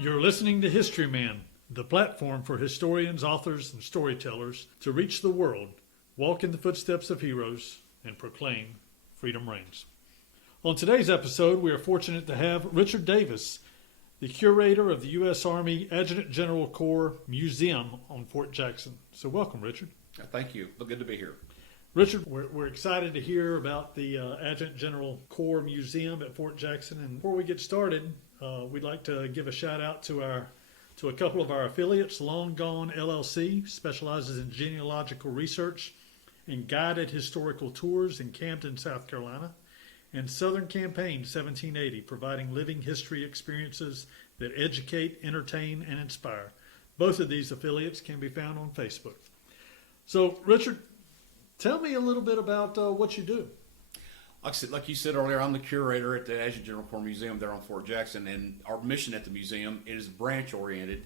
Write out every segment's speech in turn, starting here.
You're listening to Historyman, the platform for historians, authors, and storytellers to reach the world, walk in the footsteps of heroes, and proclaim freedom reigns. On today's episode, we are fortunate to have Richard Davis, the curator of the U.S. Army Adjutant General Corps Museum on Fort Jackson. So welcome, Richard. Thank you. Good to be here. Richard, we're excited to hear about the Adjutant General Corps Museum at Fort Jackson. And before we get started, we'd like to give a shout out to a couple of our affiliates. Long Gone LLC specializes in genealogical research and guided historical tours in Camden, South Carolina, and Southern Campaign 1780, providing living history experiences that educate, entertain, and inspire. Both of these affiliates can be found on Facebook. So, Richard, tell me a little bit about what you do. Like you said earlier, I'm the curator at the Adjutant General Corps Museum there on Fort Jackson, and our mission at the museum is branch-oriented,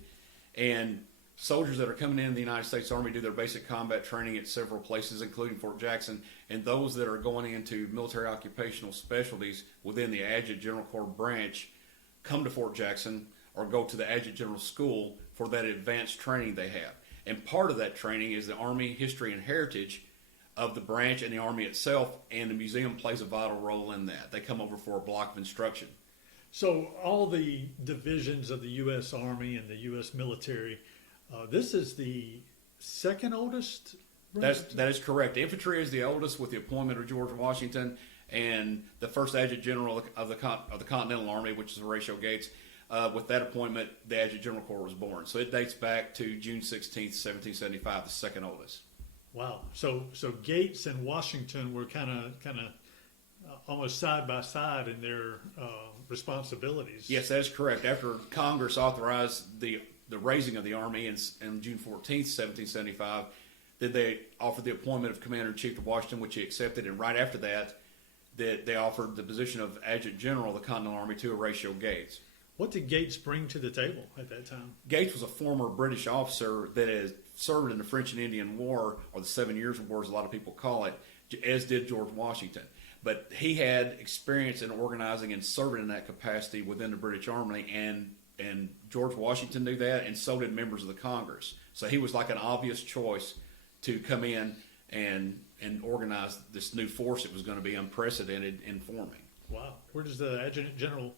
and soldiers that are coming in the United States Army do their basic combat training at several places, including Fort Jackson, and those that are going into military occupational specialties within the Adjutant General Corps branch come to Fort Jackson or go to the Adjutant General School for that advanced training they have. And part of that training is the Army history and heritage of the branch and the Army itself, and the museum plays a vital role in that. They come over for a block of instruction. So all the divisions of the U.S. Army and the U.S. military, this is the second oldest branch? That is correct. Infantry is the oldest with the appointment of George Washington, and the first Adjutant General of the Continental Army, which is Horatio Gates. With that appointment, the Adjutant General Corps was born. So it dates back to June 16th, 1775, the second oldest. Wow. So Gates and Washington were kind of almost side by side in their responsibilities. Yes, that is correct. After Congress authorized the raising of the Army in June 14th, 1775, then they offered the appointment of Commander-in-Chief to Washington, which he accepted. And right after that, they offered the position of Adjutant General of the Continental Army to Horatio Gates. What did Gates bring to the table at that time? Gates was a former British officer that has served in the French and Indian War, or the 7 Years' War as a lot of people call it, as did George Washington. But he had experience in organizing and serving in that capacity within the British Army, and George Washington knew that, and so did members of the Congress. So he was like an obvious choice to come in and organize this new force that was going to be unprecedented in forming. Wow. Where does the Adjutant General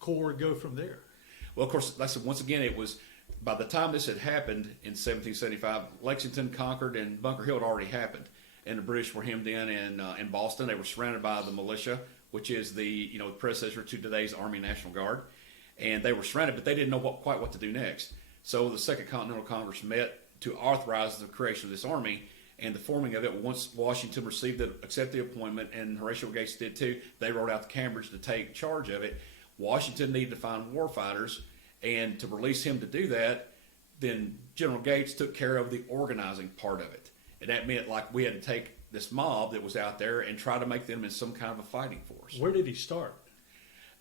Corps go from there? Well, of course, like I said, once again, it was by the time this had happened in 1775, Lexington, Concord, and Bunker Hill had already happened, and the British were hemmed in Boston. They were surrounded by the Militia, which is the predecessor to today's Army National Guard, and they were surrounded, but they didn't know quite what to do next. So the Second Continental Congress met to authorize the creation of this army, and the forming of it. Once Washington accepted the appointment, and Horatio Gates did too, they wrote out to Cambridge to take charge of it. Washington needed to find warfighters, and to release him to do that, then General Gates took care of the organizing part of it. And that meant like we had to take this mob that was out there and try to make them in some kind of a fighting force. Where did he start?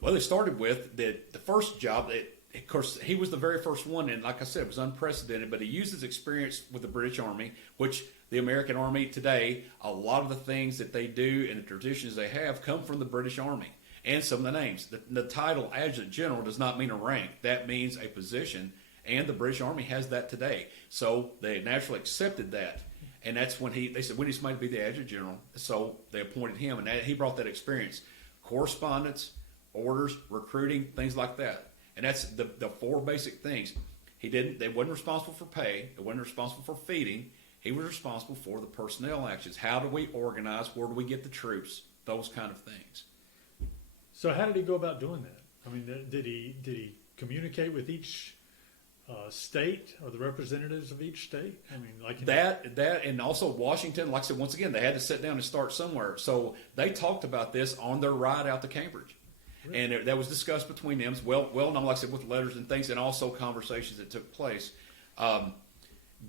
Well, they started with the first job. Of course, he was the very first one, and like I said, it was unprecedented, but he used his experience with the British Army, which the American Army today, a lot of the things that they do and the traditions they have come from the British Army. And some of the names. The title Adjutant General does not mean a rank. That means a position, and the British Army has that today. So they naturally accepted that, and that's when they said, we need somebody to be the Adjutant General. So they appointed him, and he brought that experience. Correspondence, orders, recruiting, things like that. And that's the four basic things. They wasn't responsible for pay. They wasn't responsible for feeding. He was responsible for the personnel actions. How do we organize? Where do we get the troops? Those kind of things. So how did he go about doing that? I mean, did he communicate with each state or the representatives of each state? I mean, like that, and also Washington. Like I said, once again, they had to sit down and start somewhere. So they talked about this on their ride out to Cambridge, really? And that was discussed between them. Well known, like I said, with letters and things, and also conversations that took place.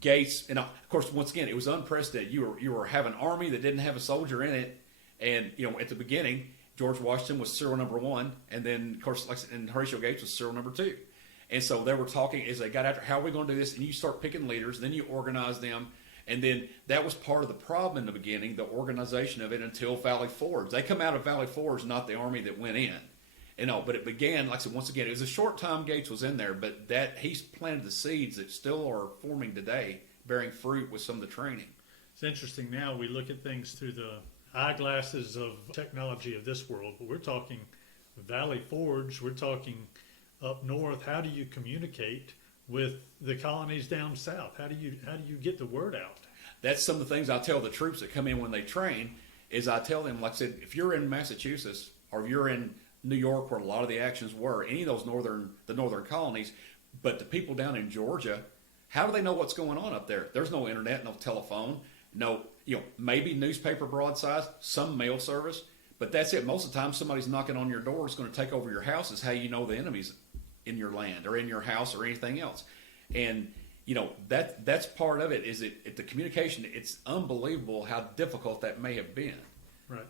Gates, and of course, once again, it was unprecedented. You were having an army that didn't have a soldier in it, and at the beginning, George Washington was serial number 1, and then, of course, and Horatio Gates was serial number 2. And so they were talking as they got after, how are we going to do this? And you start picking leaders, then you organize them, and then that was part of the problem in the beginning, the organization of it until Valley Forge. They come out of Valley Forge, not the army that went in. But it began, like I said, once again, it was a short time Gates was in there, but that he's planted the seeds that still are forming today, bearing fruit with some of the training. It's interesting now we look at things through the eyeglasses of technology of this world, but we're talking Valley Forge, we're talking up north. How do you communicate with the colonies down south? How do you get the word out? That's some of the things I tell the troops that come in when they train, is I tell them, like I said, if you're in Massachusetts or if you're in New York where a lot of the actions were, any of those northern colonies, but the people down in Georgia, how do they know what's going on up there? There's no internet, no telephone, no, maybe newspaper broadsides, some mail service, but that's it. Most of the time somebody's knocking on your door, it's going to take over your house, is how you know the enemy's in your land or in your house or anything else. And that's part of it, is the communication. It's unbelievable how difficult that may have been. Right.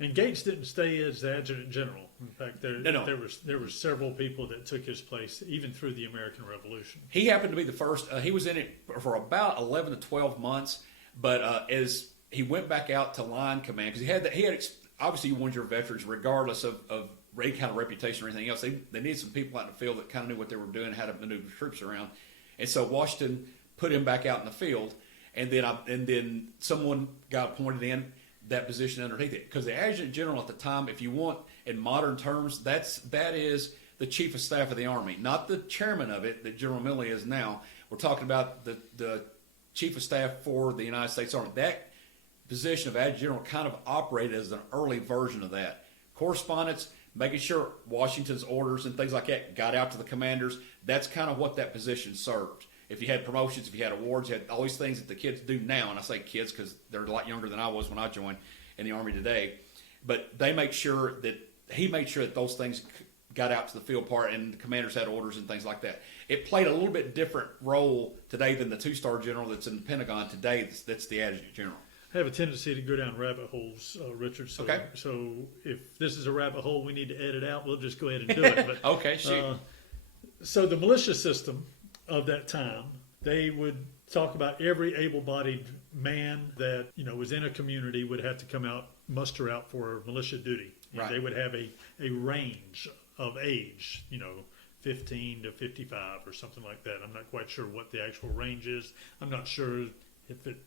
And Gates didn't stay as the Adjutant General. In fact, there were several people that took his place, even through the American Revolution. He happened to be the first. He was in it for about 11 to 12 months, but as he went back out to line command, because he had obviously you wanted your veterans, regardless of any kind of reputation or anything else. They needed some people out in the field that kind of knew what they were doing, how to maneuver troops around, and so Washington put him back out in the field, and then someone got appointed in that position underneath it, because the Adjutant General at the time, if you want in modern terms, that is the Chief of Staff of the Army, not the chairman of it that General Milley is now. We're talking about the Chief of Staff for the United States Army. That position of Adjutant General kind of operated as an early version of that. Correspondence, making sure Washington's orders and things like that got out to the commanders. That's kind of what that position served. If you had promotions, if you had awards, you had all these things that the kids do now, and I say kids because they're a lot younger than I was when I joined in the Army today, but he made sure that those things got out to the field part, and the commanders had orders and things like that. It played a little bit different role today than the two-star general that's in the Pentagon today. That's the Adjutant General. I have a tendency to go down rabbit holes, Richard. So, okay. So if this is a rabbit hole we need to edit out, we'll just go ahead and do it. But, okay, shoot. So the militia system of that time, they would talk about every able-bodied man that was in a community would have to come out, muster out for militia duty. And right. They would have a range of age, 15 to 55 or something like that. I'm not quite sure what the actual range is. I'm not sure if it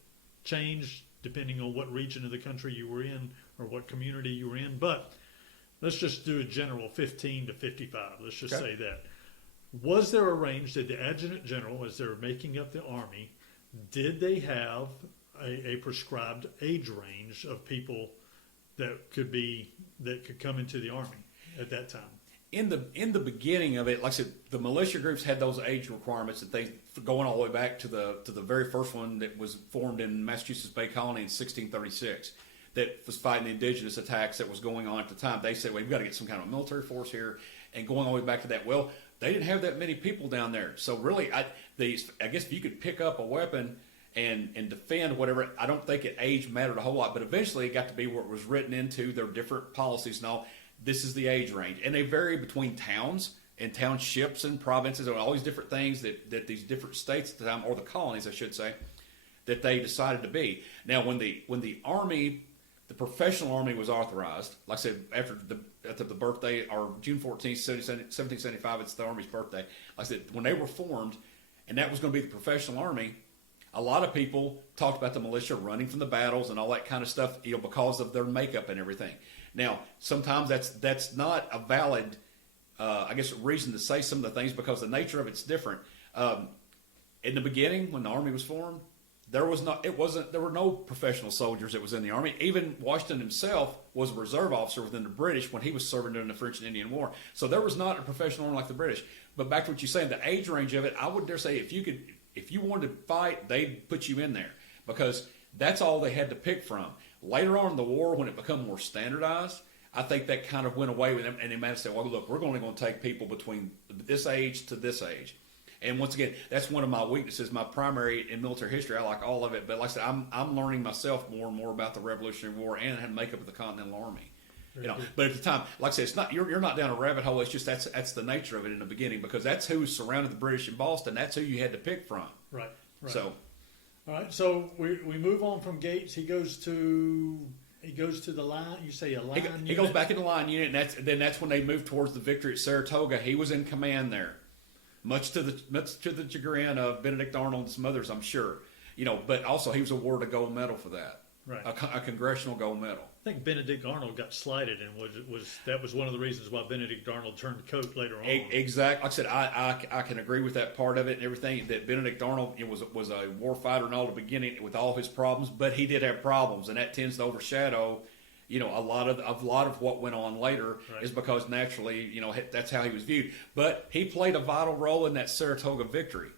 changed depending on what region of the country you were in or what community you were in. But let's just do a general 15 to 55. Let's just say that. Was there a range? Did the Adjutant General, as they were making up the Army, did they have a prescribed age range of people that could come into the Army at that time? In the beginning of it, like I said, the militia groups had those age requirements and things going all the way back to the very first one that was formed in Massachusetts Bay Colony in 1636 that was fighting the indigenous attacks that was going on at the time. They said, well, we've got to get some kind of military force here, and going all the way back to that. Well, they didn't have that many people down there. So really, I guess if you could pick up a weapon and defend whatever, I don't think age mattered a whole lot. But eventually it got to be where it was written into their different policies and all. This is the age range. And they vary between towns and townships and provinces and all these different things that these different states at the time, or the colonies, I should say, that they decided to be. Now, when the Army, the professional Army was authorized, like I said, after the birthday, or June 14th, 1775, it's the Army's birthday. Like I said, when they were formed, and that was going to be the professional Army, a lot of people talked about the militia running from the battles and all that kind of stuff, because of their makeup and everything. Now, sometimes that's not a valid, reason to say some of the things, because the nature of it's different. In the beginning, when the Army was formed, there were no professional soldiers that was in the Army. Even Washington himself was a reserve officer within the British when he was serving during the French and Indian War. So there was not a professional Army like the British. But back to what you're saying, the age range of it, I would dare say if you wanted to fight, they'd put you in there, because that's all they had to pick from. Later on in the war, when it became more standardized, I think that kind of went away with them, and they might have said, well, look, we're only going to take people between this age to this age. And once again, that's one of my weaknesses. My primary in military history, I like all of it, but like I said, I'm learning myself more and more about the Revolutionary War and how to make up of the Continental Army. But at the time, like I said, it's not you're not down a rabbit hole. It's just that's the nature of it in the beginning, because that's who surrounded the British in Boston. That's who you had to pick from. Right. So, all right. So we move on from Gates. He goes to he goes to the line. You say a line. He goes back in the line unit, and that's when they moved towards the victory at Saratoga. He was in command there, much to the chagrin of Benedict Arnold and some others, I'm sure. But also he was awarded a gold medal for that, Right. a congressional gold medal. I think Benedict Arnold got slighted, and that was one of the reasons why Benedict Arnold turned coat later on. Exactly. Like I said, I can agree with that part of it and everything. That Benedict Arnold was a war fighter and all the beginning with all his problems, but he did have problems, and that tends to overshadow, a lot of what went on later. Right. Is because naturally, that's how he was viewed. But he played a vital role in that Saratoga victory,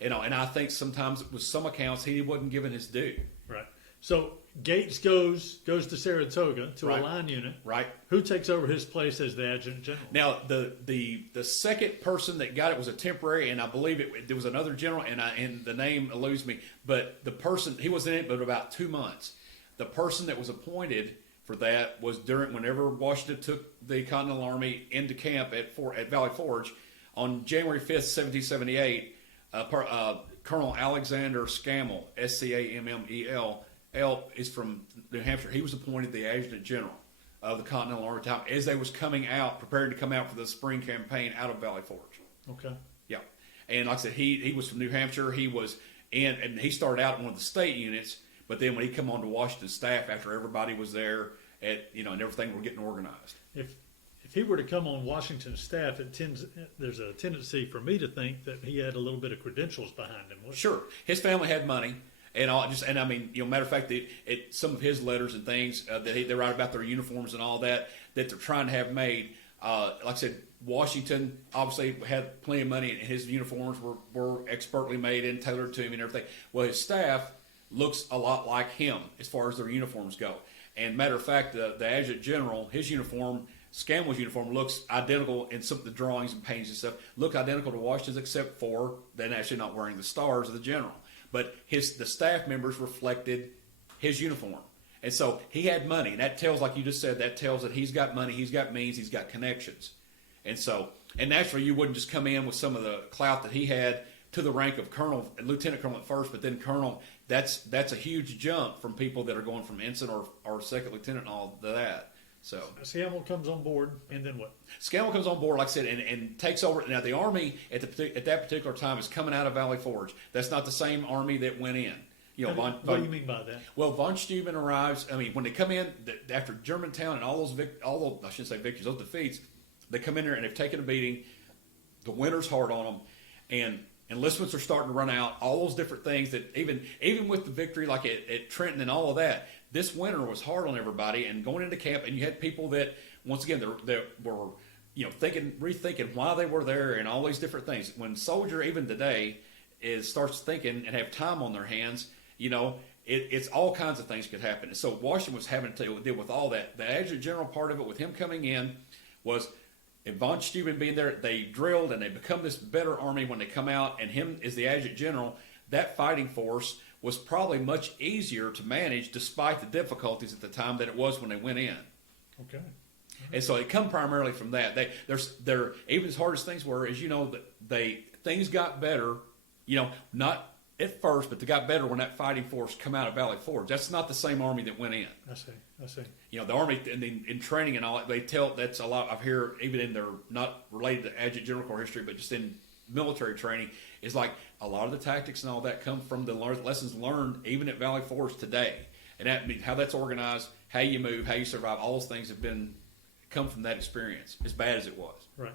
and I think sometimes with some accounts he wasn't given his due. Right. So Gates goes to Saratoga to a line unit. Right. Who takes over his place as the adjutant general? Now, the second person that got it was a temporary, and I believe there was another general, and the name eludes me. But the person, he was in it, but about 2 months. The person that was appointed for that was whenever Washington took the Continental Army into camp at Valley Forge on January 5th, 1778. Colonel Alexander Scammell, Scammel. Is from New Hampshire. He was appointed the adjutant general of the Continental Army time as they was coming out, preparing to come out for the spring campaign out of Valley Forge. Okay. Yeah, and like I said, he was from New Hampshire. He was and he started out in one of the state units, but then when he come on to Washington staff after everybody was there and everything were getting organized. If he were to come on Washington's staff, there's a tendency for me to think that he had a little bit of credentials behind him. Sure, his family had money. And I mean, matter of fact, some of his letters and things that they write about their uniforms and all that they're trying to have made. Like I said, Washington obviously had plenty of money, and his uniforms were expertly made and tailored to him and everything. Well, his staff looks a lot like him as far as their uniforms go. And matter of fact, the adjutant general, his uniform, Scammell's uniform, looks identical in some of the drawings and paintings and stuff. Look identical to Washington's, except for them actually not wearing the stars of the general. But the staff members reflected his uniform. And so he had money. And that tells, like you just said, that tells that he's got money, he's got means, he's got connections. And naturally you wouldn't just come in with some of the clout that he had to the rank of colonel, lieutenant colonel at first, but then colonel. That's a huge jump from people that are going from ensign or second lieutenant and all that. So Scammell comes on board, and then what? Scammell comes on board, like I said, and takes over. Now, the Army at that particular time is coming out of Valley Forge. That's not the same Army that went in. What do you mean by that? Well, von Steuben arrives. I mean, when they come in after Germantown and all those I shouldn't say victories, those defeats, they come in there and they've taken a beating. The winter's hard on them, and enlistments are starting to run out. All those different things that even with the victory, like at Trenton and all of that. This winter was hard on everybody, and going into camp, and you had people that, once again, that were, rethinking why they were there and all these different things. When a soldier, even today, starts thinking and have time on their hands, it's all kinds of things could happen. So Washington was having to deal with all that. The adjutant general part of it, with him coming in, was, and von Steuben being there, they drilled and they become this better army when they come out, and him as the adjutant general, that fighting force was probably much easier to manage despite the difficulties at the time than it was when they went in. Okay. And so it come primarily from that. They're even as hard as things were, as things got better, not at first, but they got better when that fighting force come out of Valley Forge. That's not the same army that went in. I see. The army in training and all that, they tell that's a lot. I've heard even in their, not related to Adjutant General Corps history, but just in military training, is like a lot of the tactics and all that come from the lessons learned even at Valley Forge today, and that means how that's organized, how you move, how you survive. All those things have come from that experience, as bad as it was. Right.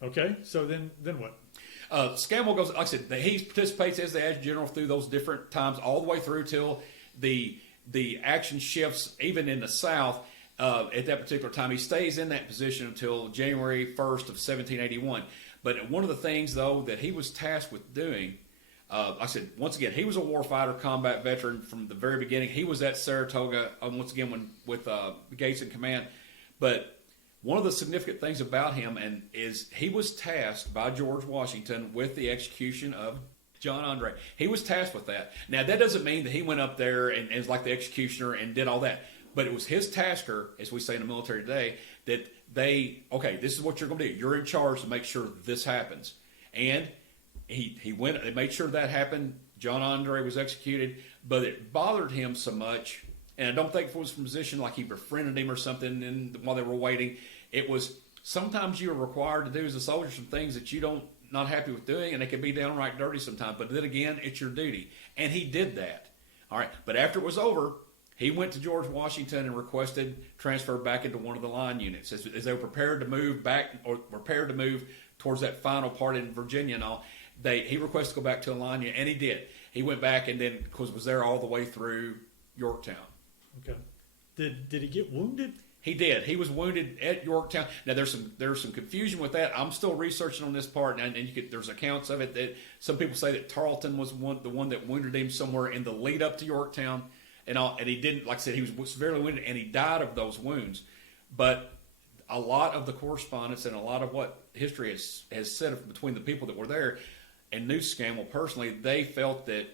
Okay. So then what? Scammell goes, like I said, he participates as the adjutant general through those different times, all the way through till the action shifts, even in the South. At that particular time, he stays in that position until January 1st of 1781. But one of the things, though, that he was tasked with doing, like I said, once again, he was a warfighter, combat veteran from the very beginning. He was at Saratoga, once again, with Gates in command. But one of the significant things about him is he was tasked by George Washington with the execution of John Andre. He was tasked with that. Now, that doesn't mean that he went up there and was like the executioner and did all that. But it was his tasker, as we say in the military today, that this is what you're going to do. You're in charge to make sure this happens. And he went and made sure that happened. John Andre was executed, but it bothered him so much. And I don't think it was from a position like he befriended him or something and while they were waiting. It was sometimes you are required to do as a soldier some things that you don't not happy with doing, and it can be downright dirty sometimes. But then again, it's your duty. And he did that. All right. But after it was over, he went to George Washington and requested transfer back into one of the line units as they were prepared to move back or prepared to move towards that final part in Virginia and all. He requested to go back to a line unit, and he did. He went back and then, of course, was there all the way through Yorktown. Okay. Did he get wounded? He did. He was wounded at Yorktown. Now there's some confusion with that. I'm still researching on this part, and there's accounts of it that some people say that Tarleton was the one that wounded him somewhere in the lead up to Yorktown, and he didn't. Like I said, he was severely wounded, and he died of those wounds. But a lot of the correspondence and a lot of what history has said between the people that were there and New Scammell personally, they felt that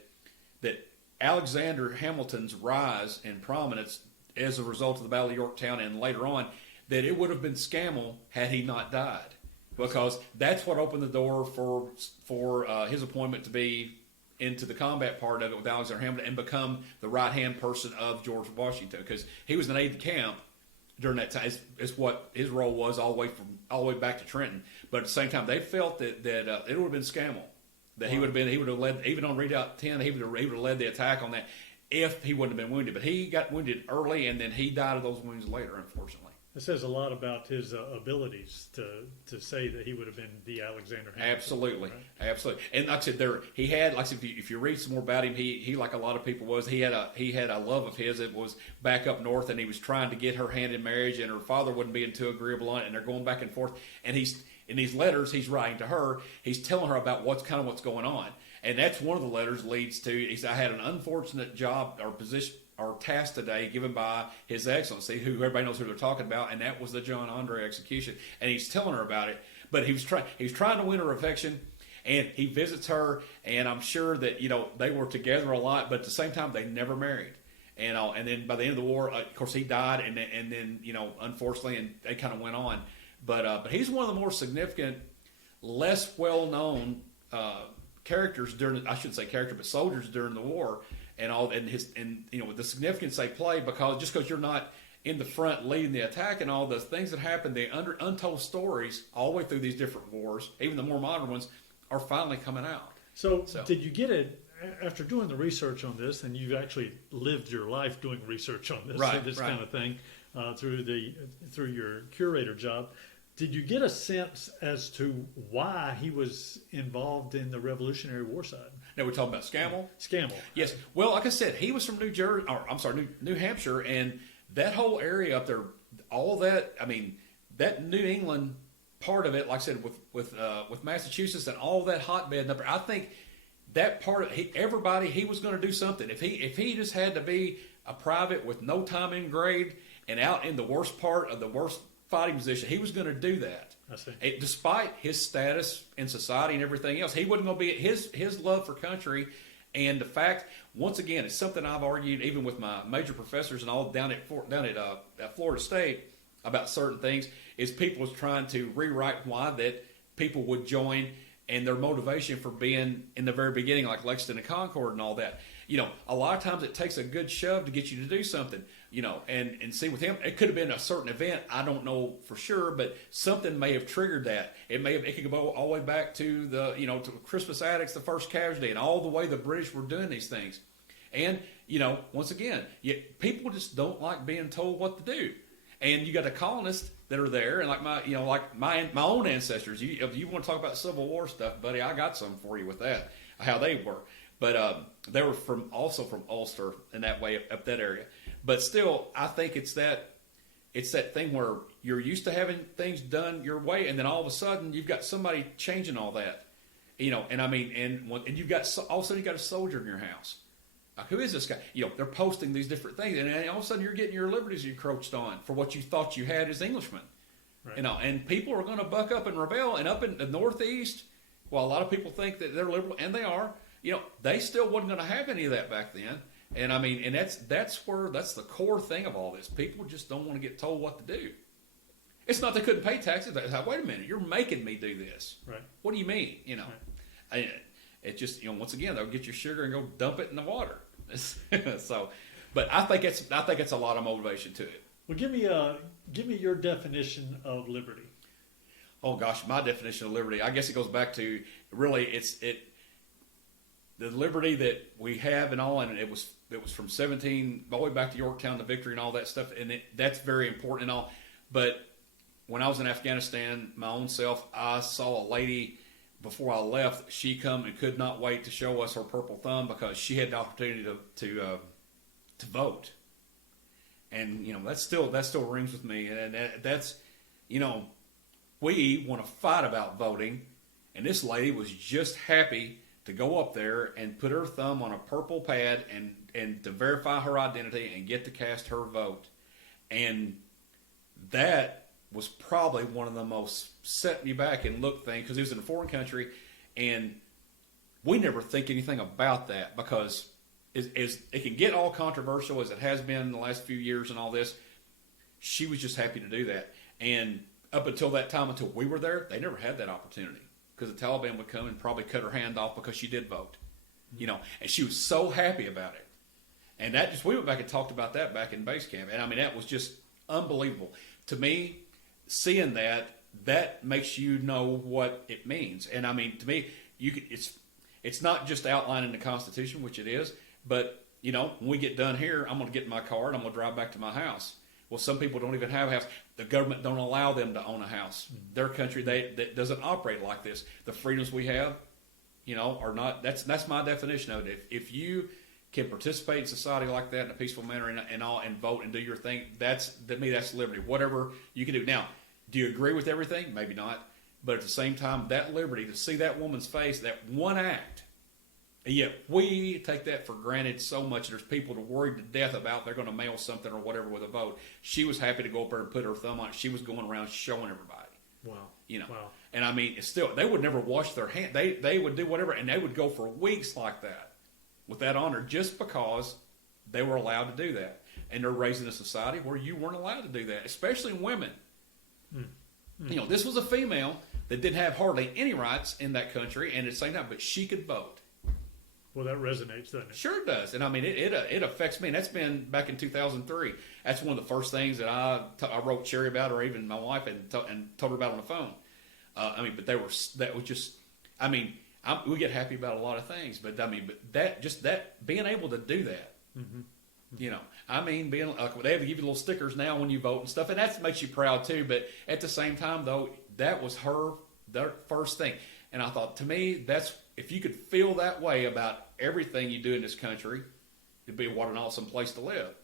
Alexander Hamilton's rise in prominence as a result of the Battle of Yorktown and later on, that it would have been Scammell had he not died, because that's what opened the door for his appointment to be into the combat part of it with Alexander Hamilton and become the right-hand person of George Washington, because he was an aide-de-camp during that time. Is what his role was all the way back to Trenton. But at the same time, they felt that it would have been Scammell, that he would have led, even on Redoubt 10, he would have led the attack on that if he wouldn't have been wounded. But he got wounded early, and then he died of those wounds later, unfortunately. It says a lot about his abilities to say that he would have been the Alexander Hamilton. Absolutely, right? Absolutely. And like I said, he had, like I said, if you read some more about him, he like a lot of people was, he had a love of his that was back up north, and he was trying to get her hand in marriage, and her father wasn't being too agreeable on it, and they're going back and forth. And he's in these letters he's writing to her, he's telling her about what's going on. And that's one of the letters leads to, he said, I had an unfortunate job or position or task today given by His Excellency, who everybody knows who they're talking about, and that was the John Andre execution. And he's telling her about it, but he was trying to win her affection, and he visits her, and I'm sure that, they were together a lot, but at the same time, they never married. And then by the end of the war, of course, he died, and then unfortunately, and they kind of went on. But he's one of the more significant, less well-known characters but soldiers during the war, and the significance they play, because you're not in the front leading the attack and all the things that happen, the untold stories all the way through these different wars, even the more modern ones, are finally coming out. So did you get it after doing the research on this, and you've actually lived your life doing research on this, right. kind of thing, through your curator job? Did you get a sense as to why he was involved in the Revolutionary War side? Now we're talking about Scammell? Scammell. Yes. Well, like I said, he was from New Hampshire, and that whole area up there, all that, that New England part of it, like I said, with Massachusetts and all that hotbed up there, I think that part of he was going to do something. If he just had to be a private with no time in grade and out in the worst part of the worst fighting position, he was going to do that. I see. Despite his status in society and everything else, he wasn't going to be his love for country, and the fact, once again, it's something I've argued even with my major professors and all down at Florida State about certain things, is people was trying to rewrite why that people would join and their motivation for being in the very beginning, like Lexington and Concord and all that. A lot of times it takes a good shove to get you to do something, and see with him, it could have been a certain event. I don't know for sure, but something may have triggered that. It could go all the way back to to Crispus Attucks, the first casualty, and all the way the British were doing these things. And, once again, people just don't like being told what to do. And you got the colonists that are there, and my own ancestors. If you want to talk about Civil War stuff, buddy, I got some for you with that, how they were. But they were also from Ulster in that way, up that area. But still, I think it's that thing where you're used to having things done your way, and then all of a sudden you've got somebody changing all that, and you've got all of a sudden you got a soldier in your house. Like, who is this guy? They're posting these different things, and all of a sudden you're getting your liberties encroached on for what you thought you had as Englishmen. Right. And people are going to buck up and rebel, and up in the Northeast, well, a lot of people think that they're liberal, and they are. They still wasn't going to have any of that back then. And and that's the core thing of all this. People just don't want to get told what to do. It's not they couldn't pay taxes. They like, wait a minute, you're making me do this. Right. What do you mean? It just, once again, they'll get your sugar and go dump it in the water. So, But I think it's a lot of motivation to it. Well, give me your definition of liberty. Oh gosh, my definition of liberty, I guess it goes back to really the liberty that we have and all, and it was from 17 all the way back to Yorktown, the victory and all that stuff, and that's very important and all. But when I was in Afghanistan, my own self, I saw a lady before I left. She come and could not wait to show us her purple thumb because she had the opportunity to vote, and that still rings with me, and that's we want to fight about voting, and this lady was just happy to go up there and put her thumb on a purple pad and to verify her identity and get to cast her vote. And that was probably one of the most set me back and look things, because it was in a foreign country, and we never think anything about that because as it can get all controversial as it has been in the last few years and all this. She was just happy to do that. And up until that time, until we were there, they never had that opportunity because the Taliban would come and probably cut her hand off because she did vote, and she was so happy about it. And we went back and talked about that back in base camp. And I mean, that was just unbelievable to me. Seeing that makes you know what it means. And I mean, to me, it's not just outlining the Constitution, which it is, but when we get done here, I'm going to get in my car and I'm going to drive back to my house. Well, some people don't even have a house. The government don't allow them to own a house. Their country, that doesn't operate like this. The freedoms we have, are not. That's my definition of it. If you can participate in society like that in a peaceful manner and vote and do your thing, to me that's liberty. Whatever you can do. Now, do you agree with everything? Maybe not. But at the same time, that liberty to see that woman's face, that one act. And yet we take that for granted so much. There's people that are worried to death about they're going to mail something or whatever with a vote. She was happy to go up there and put her thumb on it. She was going around showing everybody. Wow. Wow. And I mean, it's still, they would never wash their hands. They would do whatever, and they would go for weeks like that with that honor just because they were allowed to do that. And they're raised in a society where you weren't allowed to do that, especially women. This was a female that didn't have hardly any rights in that country, and at the same time, but she could vote. Well, that resonates, doesn't it? Sure it does. And I mean, it affects me. And that's been back in 2003. That's one of the first things that I wrote Sherry about, or even my wife, and told her about on the phone. We get happy about a lot of things, but that being able to do that, being they have to give you little stickers now when you vote and stuff, and that makes you proud too. But at the same time, though, that was their first thing. And I thought, to me, if you could feel that way about everything you do in this country, it'd be what an awesome place to live.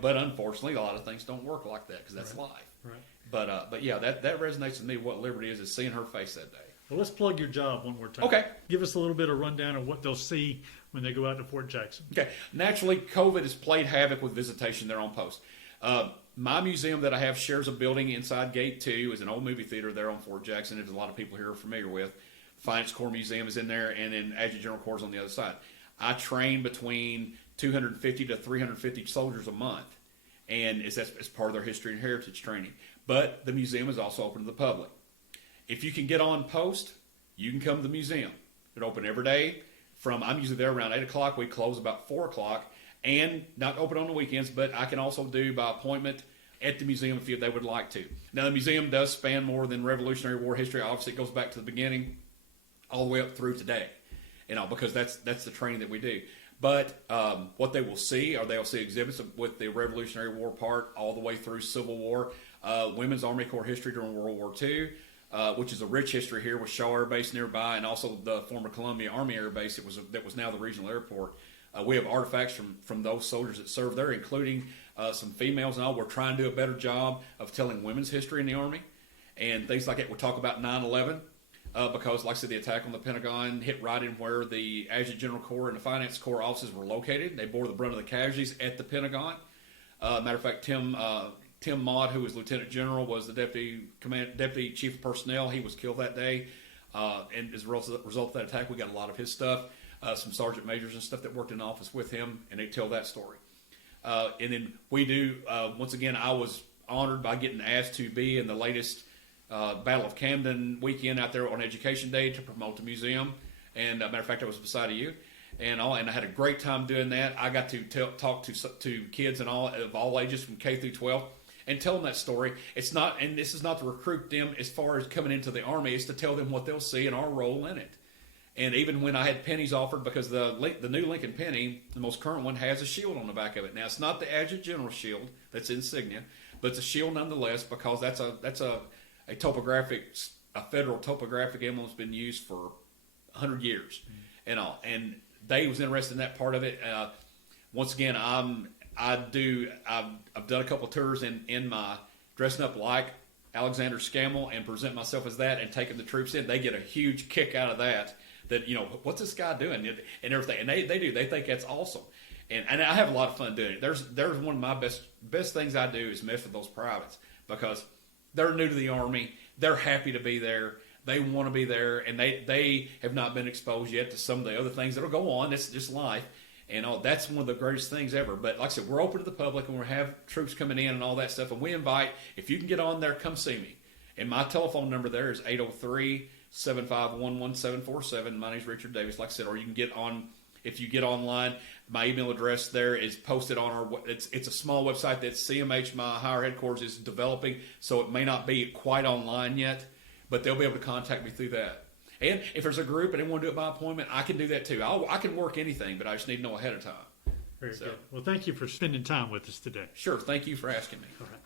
But unfortunately, a lot of things don't work like that because that's life. Right. But yeah, that resonates with me. What liberty is seeing her face that day. Well, let's plug your job one more time. Okay. Give us a little bit of rundown of what they'll see when they go out to Fort Jackson. Okay. Naturally, COVID has played havoc with visitation there on post. My museum that I have shares a building inside Gate 2. Is an old movie theater there on Fort Jackson. There's a lot of people here are familiar with. Finance Corps Museum is in there, and then Adjutant General Corps is on the other side. I train between 250 to 350 soldiers a month, and it's part of their history and heritage training. But the museum is also open to the public. If you can get on post, you can come to the museum. It's open every day. I'm usually there around 8 o'clock. We close about 4 o'clock, and not open on the weekends, but I can also do by appointment at the museum if they would like to. Now, the museum does span more than Revolutionary War history. Obviously, it goes back to the beginning all the way up through today, because that's the training that we do. But what they will see, they'll see exhibits with the Revolutionary War part all the way through Civil War, Women's Army Corps history during World War II, which is a rich history here with Shaw Air Base nearby, and also the former Columbia Army Air Base that was now the regional airport. We have artifacts from those soldiers that served there, including some females and all. We're trying to do a better job of telling women's history in the Army and things like that. We'll talk about 9/11. Because, like I said, the attack on the Pentagon hit right in where the Adjutant General Corps and the Finance Corps offices were located. They bore the brunt of the casualties at the Pentagon. Matter of fact, Tim Maude, who was Lieutenant General, was the Deputy Chief of Personnel. He was killed that day. And as a result of that attack, we got a lot of his stuff. Some sergeant majors and stuff that worked in the office with him, and they tell that story. And then we do, once again, I was honored by getting asked to be in the latest Battle of Camden weekend out there on Education Day to promote the museum, and matter of fact, I was beside of you, and all, and I had a great time doing that. I got to talk to kids and all of all ages from K through 12 and tell them that story. It's not, and this is not to recruit them as far as coming into the Army. It's to tell them what they'll see and our role in it. And even when I had pennies offered, because the new Lincoln penny, the most current one, has a shield on the back of it. Now it's not the Adjutant General shield that's insignia, but it's a shield nonetheless, because that's a federal topographic emblem that's been used for 100 years and all. And they was interested in that part of it. Once again, I've done a couple tours in my dressing up like Alexander Scammell and present myself as that and taking the troops in. They get a huge kick out of that. That, what's this guy doing and everything, and they think that's awesome, and I have a lot of fun doing it. There's one of my best things I do is mess with those privates, because they're new to the Army, they're happy to be there, they want to be there, and they have not been exposed yet to some of the other things that'll go on. It's just life, and that's one of the greatest things ever. But like I said, we're open to the public, and we have troops coming in and all that stuff, and we invite, if you can get on there, come see me. And my telephone number there is 803-751-1747. My name's Richard Davis, like I said, or you can get on, if you get online, my email address there is posted on our, it's a small website that CMH, my higher headquarters, is developing, so it may not be quite online yet, but they'll be able to contact me through that. And if there's a group and they want to do it by appointment, I can do that too. I can work anything, but I just need to know ahead of time. Very good. Well, thank you for spending time with us today. Sure, thank you for asking me. All right.